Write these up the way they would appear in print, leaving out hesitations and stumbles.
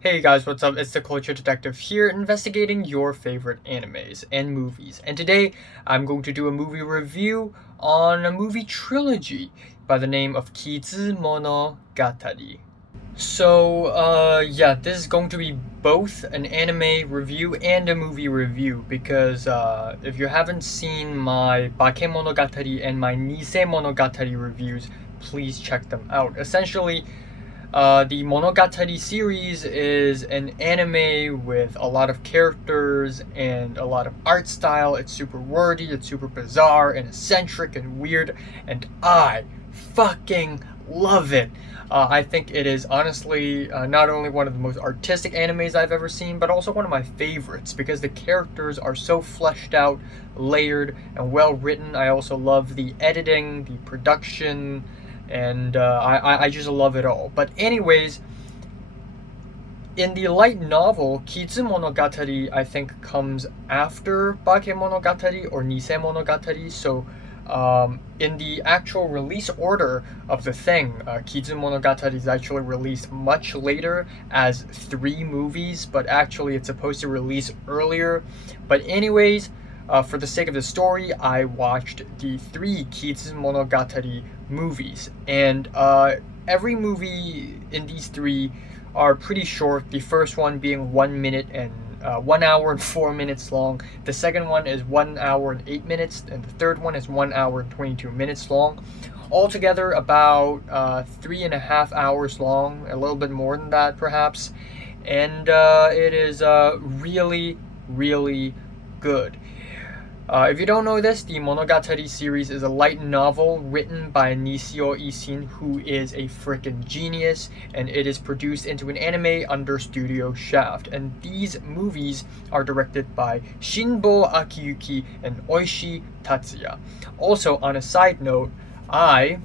Hey guys, what's up? It's the Culture Detective here, investigating your favorite animes and movies. And today, I'm going to do a movie review on a movie trilogy by the name of Kizumonogatari. So, yeah, this is going to be both an anime review and a movie review because if you haven't seen my Bakemonogatari and my Nisemonogatari reviews, please check them out. Essentially, the Monogatari series is an anime with a lot of characters and a lot of art style. It's super wordy, it's super bizarre and eccentric and weird, and I fucking love it. I think it is honestly not only one of the most artistic animes I've ever seen, but also one of my favorites because the characters are so fleshed out, layered, and well written. I also love the editing, the production, and I just love it all. But anyways, in the light novel, Kizumonogatari I think comes after Bakemonogatari or Nisemonogatari. So in the actual release order of the thing, Kizumonogatari is actually released much later as 3 movies, but actually it's supposed to release earlier. But anyways, for the sake of the story, I watched the 3 Kizumonogatari movies, and every movie in these 3 are pretty short. The first one being 1 hour and 4 minutes long. The second one is 1 hour and 8 minutes, and the third one is 1 hour and 22 minutes long. Altogether, about 3.5 hours long, a little bit more than that perhaps, and it is really, really good. If you don't know this, the Monogatari series is a light novel written by Nishio Isin, who is a freaking genius, and it is produced into an anime under Studio Shaft. And these movies are directed by Shinbo Akiyuki and Oishi Tatsuya. Also, on a side note, I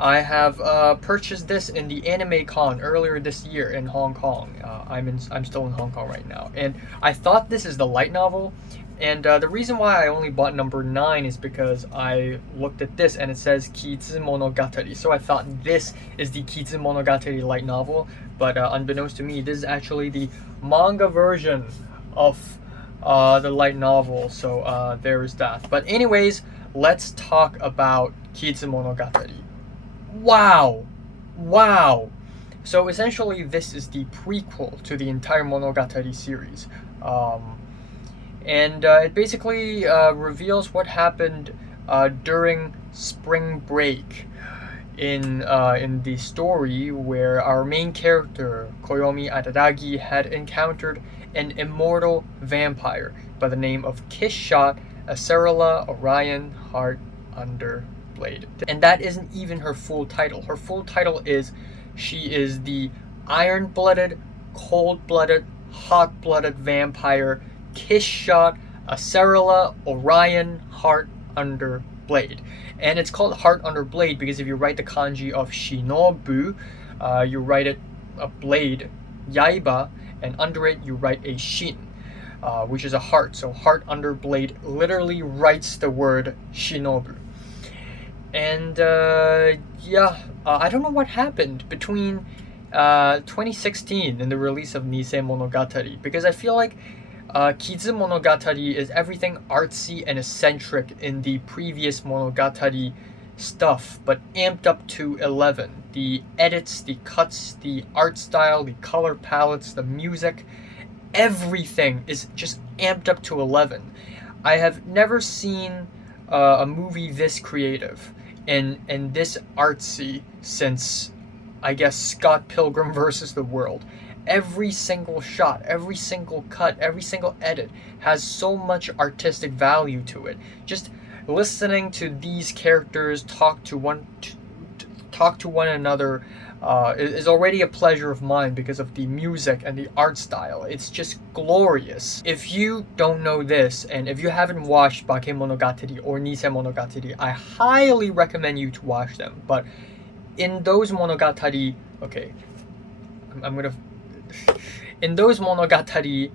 have purchased this in the Anime Con earlier this year in Hong Kong. I'm still in Hong Kong right now, and I thought this is the light novel. And the reason why I only bought number 9 is because I looked at this and it says Kizumonogatari. So I thought this is the Kizumonogatari light novel, but unbeknownst to me, this is actually the manga version of the light novel. So there is that. But anyways, let's talk about Kizumonogatari. Wow! So essentially, this is the prequel to the entire Monogatari series. And it basically reveals what happened during spring break in the story, where our main character, Koyomi Araragi, had encountered an immortal vampire by the name of Kiss-Shot Acerula Orion Heart Under Blade. And that isn't even her full title. Her full title is, she is the iron-blooded, cold-blooded, hot-blooded vampire Kiss-Shot Acerula Orion Heart Under Blade. And it's called Heart Under Blade because if you write the kanji of Shinobu, you write it a blade, Yaiba, and under it you write a Shin, which is a heart. So Heart Under Blade literally writes the word Shinobu. And I don't know what happened between 2016 and the release of Nisemonogatari, because I feel like Kizumonogatari is everything artsy and eccentric in the previous Monogatari stuff, but amped up to 11. The edits, the cuts, the art style, the color palettes, the music, everything is just amped up to 11. I have never seen a movie this creative and this artsy since, I guess, Scott Pilgrim vs. the World. Every single shot, every single cut, every single edit has so much artistic value to it. Just listening to these characters talk to one another is already a pleasure of mine because of the music and the art style. It's just glorious. If you don't know this, and if you haven't watched Bakemonogatari or Nisemonogatari, I highly recommend you to watch them. But in those Monogatari, okay, I'm gonna In those Monogatari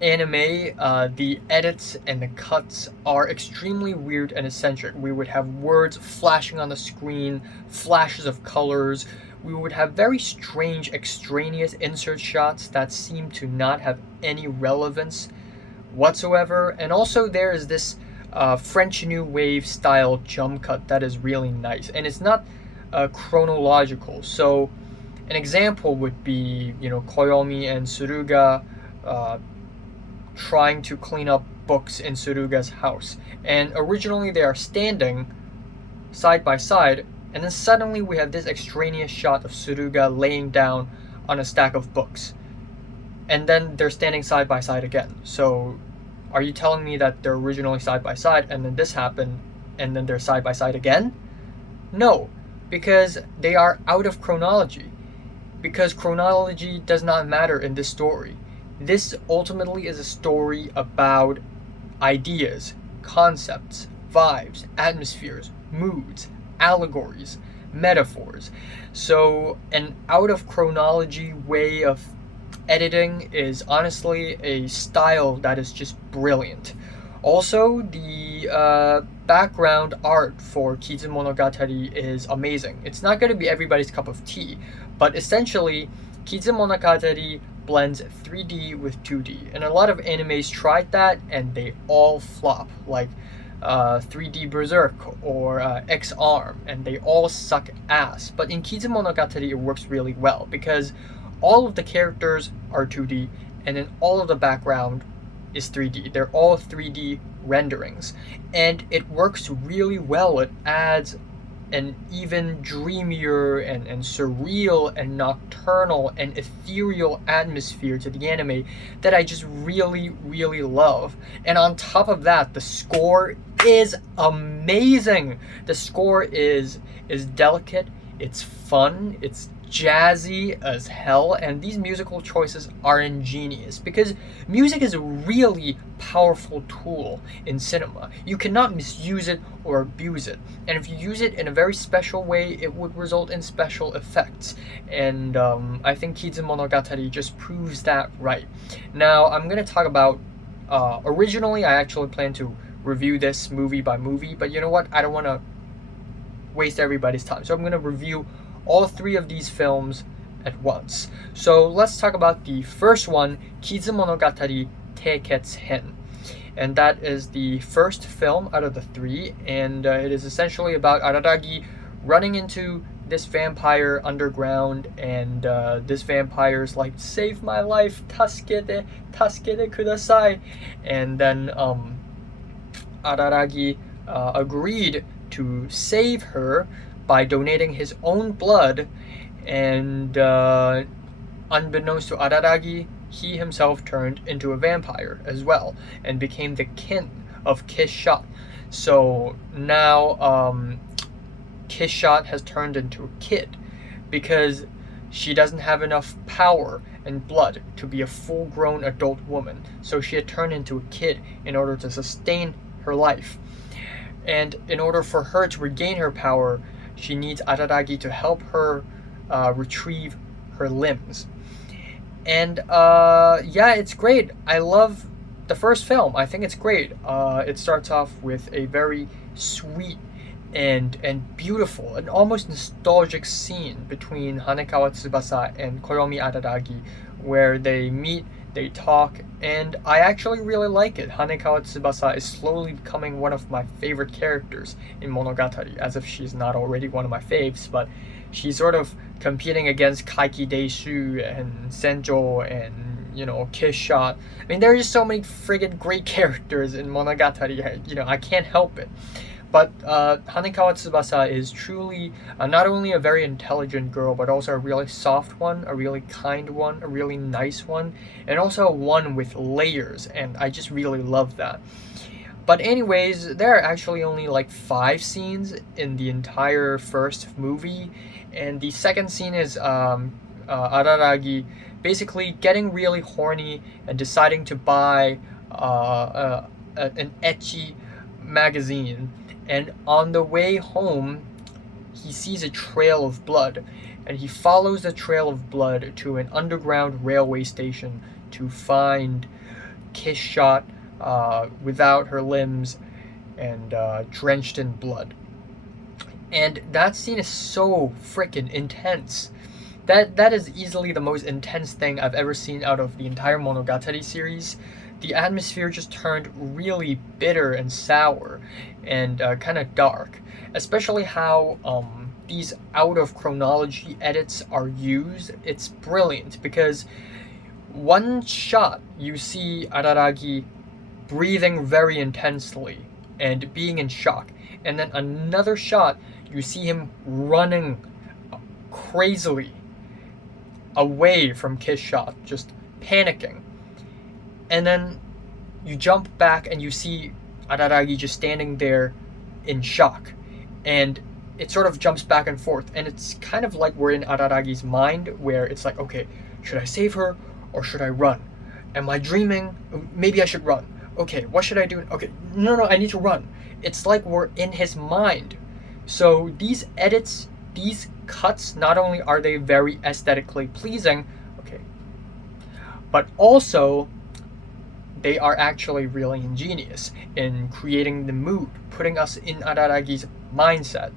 anime, the edits and the cuts are extremely weird and eccentric. We would have words flashing on the screen, flashes of colors. We would have very strange extraneous insert shots that seem to not have any relevance whatsoever. And also there is this French New Wave style jump cut that is really nice, and it's not chronological. So an example would be, Koyomi and Suruga uh, trying to clean up books in Suruga's house. And originally they are standing side by side, and then suddenly we have this extraneous shot of Suruga laying down on a stack of books. And then they're standing side by side again. So are you telling me that they're originally side by side and then this happened and then they're side by side again? No, because they are out of chronology. Because chronology does not matter in this story. This ultimately is a story about ideas, concepts, vibes, atmospheres, moods, allegories, metaphors. So an out of chronology way of editing is honestly a style that is just brilliant. Also, the background art for Kizumonogatari is amazing. It's not going to be everybody's cup of tea, but essentially, Kizumonogatari blends 3D with 2D, and a lot of animes tried that and they all flop, like 3D Berserk or X Arm, and they all suck ass. But in Kizumonogatari, it works really well because all of the characters are 2D, and then all of the background is 3D. They're all 3D renderings, and it works really well. It adds an even dreamier and surreal and nocturnal and ethereal atmosphere to the anime that I just really, really love. And on top of that, the score is amazing. The score is delicate, it's fun, it's jazzy as hell, and these musical choices are ingenious because music is a really powerful tool in cinema. You cannot misuse it or abuse it, and if you use it in a very special way, it would result in special effects, and I think Kizumonogatari just proves that right. Now I'm going to talk about originally I actually planned to review this movie by movie, but you know what, I don't want to waste everybody's time, so I'm going to review all three of these films at once. So let's talk about the first one, Kizumonogatari Tekketsu-Hen. And that is the first film out of the three, and it is essentially about Araragi running into this vampire underground, and this vampire is like, save my life, tasukete kudasai. And then Araragi agreed to save her by donating his own blood, and unbeknownst to Araragi, he himself turned into a vampire as well and became the kin of Kishot. So now Kishot has turned into a kid because she doesn't have enough power and blood to be a full-grown adult woman, so she had turned into a kid in order to sustain her life. And in order for her to regain her power, she needs Araragi to help her retrieve her limbs. And yeah, it's great. I love the first film. I think it's great. It starts off with a very sweet and beautiful and almost nostalgic scene between Hanekawa Tsubasa and Koyomi Araragi, where they meet, they talk, and I actually really like it. Hanekawa Tsubasa is slowly becoming one of my favorite characters in Monogatari, as if she's not already one of my faves, but she's sort of competing against Kaiki Deishu and Senjo and, Kishot. I mean, there are just so many friggin' great characters in Monogatari, I can't help it. But Hanekawa Tsubasa is truly not only a very intelligent girl, but also a really soft one, a really kind one, a really nice one, and also one with layers, and I just really love that. But anyways, there are actually only like 5 scenes in the entire first movie, and the second scene is Araragi basically getting really horny and deciding to buy an ecchi magazine, and on the way home he sees a trail of blood, and he follows the trail of blood to an underground railway station to find Kiss shot without her limbs and drenched in blood. And that scene is so freaking intense. That is easily the most intense thing I've ever seen out of the entire Monogatari series. The atmosphere just turned really bitter and sour and kind of dark, especially how these out of chronology edits are used. It's brilliant because one shot you see Araragi breathing very intensely and being in shock, and then another shot you see him running crazily away from Kiss shot, just panicking. And then you jump back and you see Araragi just standing there in shock. And it sort of jumps back and forth. And it's kind of like we're in Araragi's mind, where it's like, okay, should I save her or should I run? Am I dreaming? Maybe I should run. Okay, what should I do? Okay, no, I need to run. It's like we're in his mind. So these edits, these cuts, not only are they very aesthetically pleasing, okay, but also they are actually really ingenious in creating the mood, putting us in Araragi's mindset.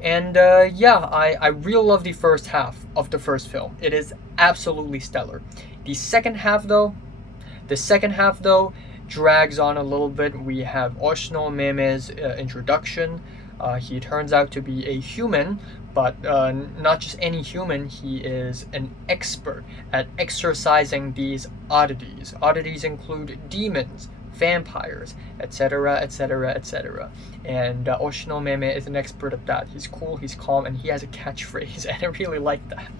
And I really love the first half of the first film. It is absolutely stellar. The second half though drags on a little bit. We have Oshino Meme's introduction. He turns out to be a human, but not just any human. He is an expert at exorcising these oddities. Oddities include demons, vampires, etc., etc., etc. And Oshino Meme is an expert at that. He's cool, he's calm, and he has a catchphrase, and I really like that.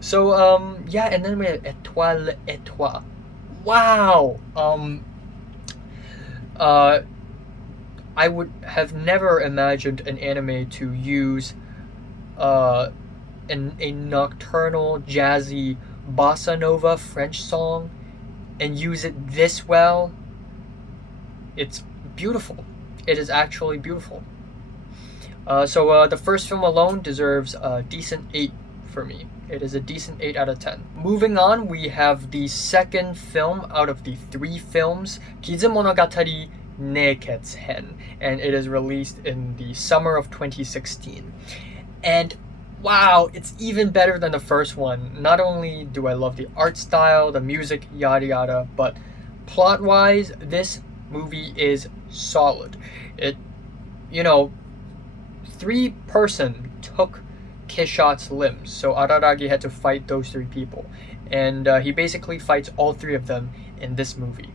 So, and then we have Étoile Étoile. Wow! I would have never imagined an anime to use a nocturnal, jazzy, bossa nova French song and use it this well. It's beautiful. It is actually beautiful. So the first film alone deserves a decent 8 for me. It is a decent 8 out of 10. Moving on, we have the second film out of the 3 films, Kizumonogatari Nekketsu-Hen, and it is released in the summer of 2016. And wow, it's even better than the first one. Not only do I love the art style, the music, yada yada, but plot-wise, this movie is solid. It, 3-person took Kishot's limbs, so Araragi had to fight those 3 people, and he basically fights all 3 of them in this movie.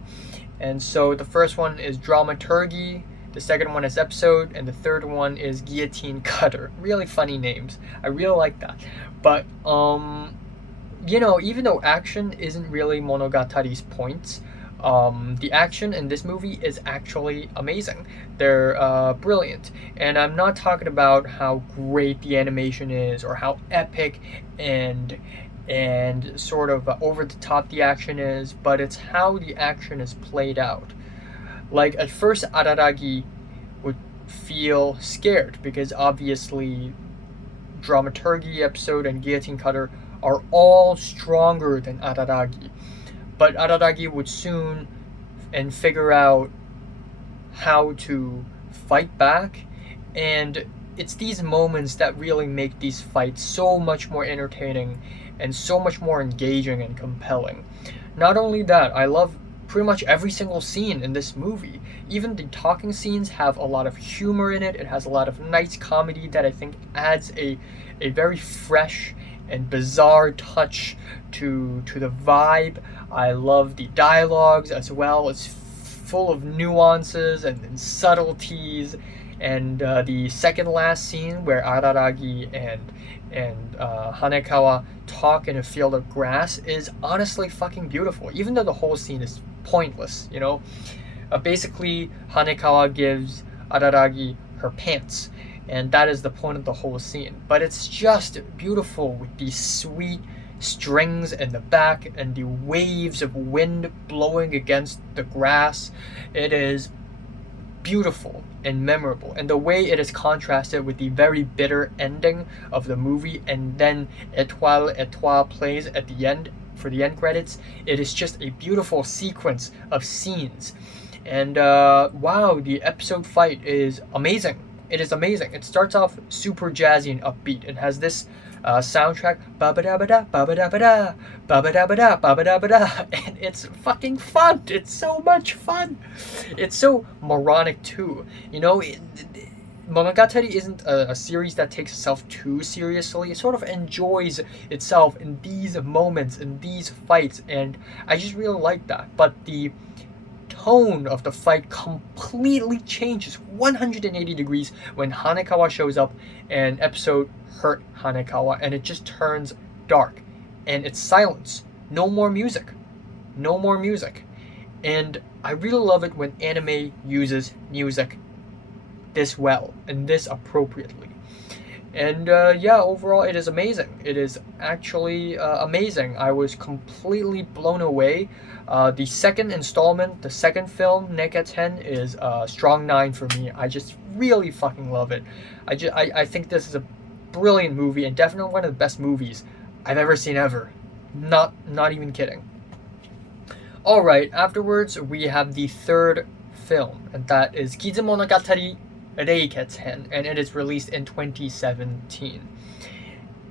And so the first one is dramaturgy, the second one is episode, and the third one is guillotine cutter. Really funny names. I really like that. But even though action isn't really Monogatari's points, the action in this movie is actually amazing. They're brilliant. And I'm not talking about how great the animation is or how epic and sort of over the top the action is, but it's how the action is played out. Like, at first Araragi would feel scared because obviously dramaturgy, episode, and guillotine cutter are all stronger than Araragi. But Araragi would soon figure out how to fight back, and it's these moments that really make these fights so much more entertaining and so much more engaging and compelling. Not only that, I love pretty much every single scene in this movie. Even the talking scenes have a lot of humor in it. It has a lot of nice comedy that I think adds a very fresh and bizarre touch to the vibe. I love the dialogues as well. It's full of nuances and subtleties. And the second last scene where Araragi and Hanekawa talk in a field of grass is honestly fucking beautiful, even though the whole scene is pointless. Basically Hanekawa gives Araragi her pants, and that is the point of the whole scene. But it's just beautiful with these sweet strings in the back and the waves of wind blowing against the grass. It is beautiful and memorable, and the way it is contrasted with the very bitter ending of the movie, and then Etoile Etoile plays at the end for the end credits. It is just a beautiful sequence of scenes, and wow, the episode fight is amazing. It is amazing. It starts off super jazzy and upbeat. It has this soundtrack, ba ba da ba da ba ba da ba da ba ba da ba da ba ba da ba da, and it's fucking fun. It's so much fun. It's so moronic too. You know, Monogatari isn't a series that takes itself too seriously. It sort of enjoys itself in these moments, in these fights, and I just really like that. But the tone of the fight completely changes 180 degrees when Hanekawa shows up, and episode hurt Hanekawa, and it just turns dark and it's silence. No more music. No more music. And I really love it when anime uses music this well and this appropriately. And yeah, overall it is amazing. It is actually amazing. I was completely blown away. The second installment, the second film, Nekketsu-Hen, is a strong 9 for me. I just really fucking love it. I think this is a brilliant movie, and definitely one of the best movies I've ever seen ever. Not even kidding. Alright, afterwards we have the third film, and that is Kizumonogatari Reiketsu-Hen, and it is released in 2017.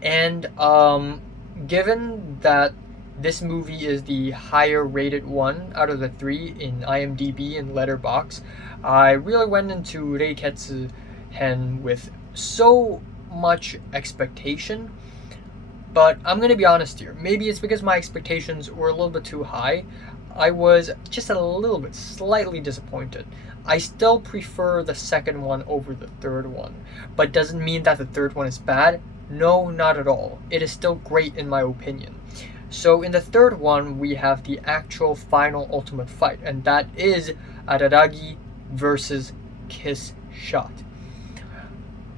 And given that this movie is the higher rated one out of the three in IMDb and Letterboxd, I really went into Reiketsu-Hen with so much expectation. But I'm going to be honest here. Maybe it's because my expectations were a little bit too high. I was just a little bit, slightly disappointed. I still prefer the second one over the third one. But doesn't mean that the third one is bad. No, not at all. It is still great in my opinion. So in the third one, we have the actual final ultimate fight. And that is Araragi versus Kiss Shot.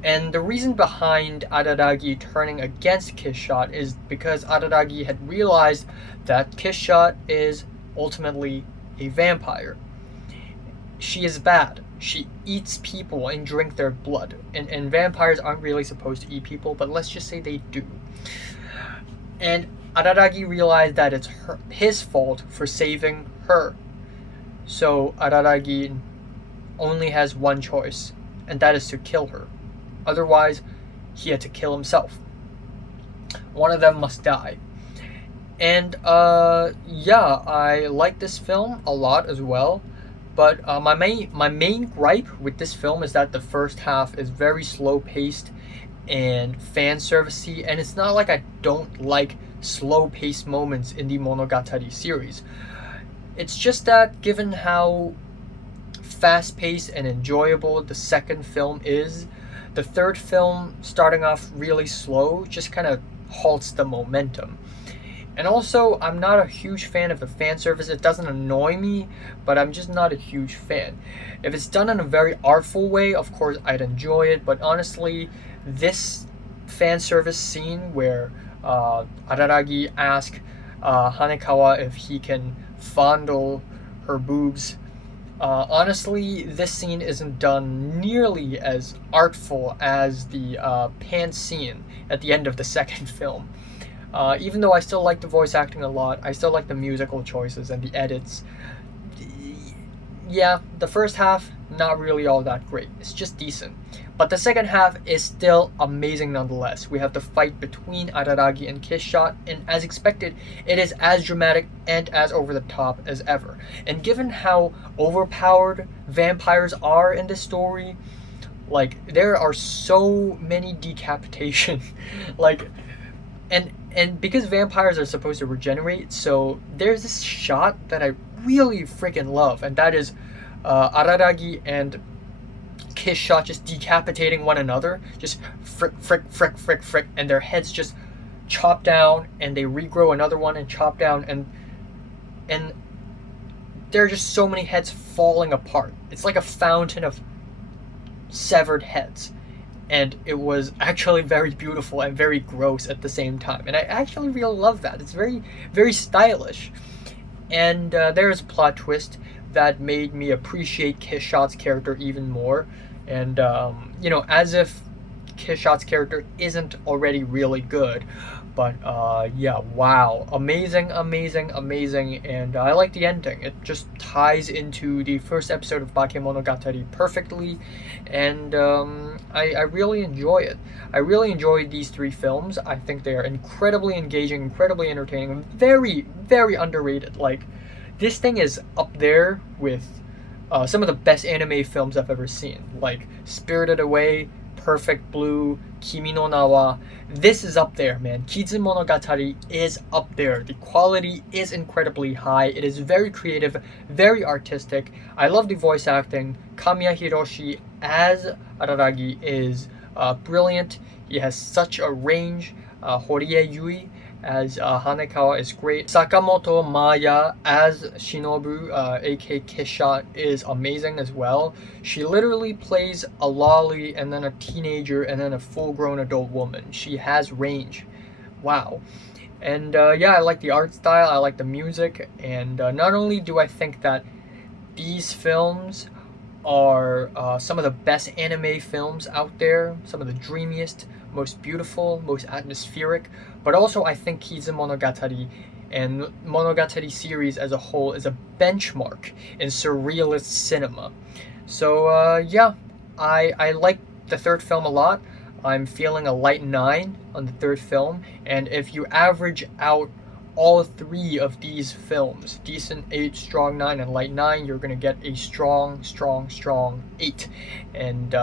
And the reason behind Araragi turning against Kiss Shot is because Araragi had realized that Kiss Shot is ultimately a vampire. She is bad. She eats people and drinks their blood. And vampires aren't really supposed to eat people, but let's just say they do. And Araragi realized that it's his fault for saving her. So Araragi only has one choice, and that is to kill her. Otherwise, he had to kill himself. One of them must die. And yeah, I like this film a lot as well. But my main gripe with this film is that the first half is very slow paced and fan servicey, and it's not like I don't like slow paced moments in the Monogatari series. It's just that given how fast paced and enjoyable the second film is, the third film, starting off really slow, just kind of halts the momentum. And also, I'm not a huge fan of the fan service. It doesn't annoy me, but I'm just not a huge fan. If it's done in a very artful way, of course, I'd enjoy it. But honestly, this fan service scene where Araragi asks Hanekawa if he can fondle her boobs, honestly, this scene isn't done nearly as artful as the pants scene at the end of the second film. Even though I still like the voice acting a lot, I still like the musical choices and the edits. Yeah, the first half, not really all that great. It's just decent. But the second half is still amazing nonetheless. We have the fight between Araragi and Kiss Shot, and as expected, it is as dramatic and as over the top as ever. And given how overpowered vampires are in this story, like, there are so many decapitation. Like, and because vampires are supposed to regenerate, so there's this shot that I really freaking love, and that is Araragi and Kiss Shot just decapitating one another, just frick, and their heads just chop down, and they regrow another one and chop down, and there are just so many heads falling apart. It's like a fountain of severed heads. And it was actually very beautiful and very gross at the same time. And I actually really love that. It's very, very stylish. And there's a plot twist that made me appreciate Kishot's character even more. And, as if Kishot's character isn't already really good. But yeah, wow, amazing, amazing, amazing, and I like the ending. It just ties into the first episode of Bakemonogatari perfectly, and I really enjoy it. I really enjoy these three films. I think they are incredibly engaging, incredibly entertaining, and very, very underrated. Like, this thing is up there with some of the best anime films I've ever seen, like Spirited Away, Perfect Blue, Kimi no Na wa. This is up there, man. Kizumonogatari is up there. The quality is incredibly high. It is very creative, very artistic. I love the voice acting. Kamiya Hiroshi as Araragi is brilliant. He has such a range. Horie Yui as Hanekawa is great. Sakamoto Maya as Shinobu, aka Kishot, is amazing as well. She literally plays a lolly and then a teenager and then a full-grown adult woman. She has range. Wow. And yeah, I like the art style, I like the music, and not only do I think that these films are some of the best anime films out there, some of the dreamiest, most beautiful, most atmospheric, but also I think Kizumonogatari and Monogatari series as a whole is a benchmark in surrealist cinema. So yeah, I like the third film a lot. I'm feeling a light 9 on the third film, and if you average out all three of these films, decent 8, strong 9, and light 9, you're gonna get a strong, strong, strong 8. And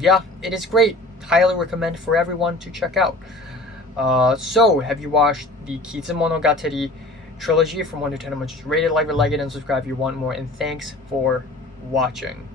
yeah, it is great. Highly recommend for everyone to check out. So, have you watched the Kizumonogatari trilogy? From 1 to 10, how much is rated? Like it, and subscribe if you want more. And thanks for watching.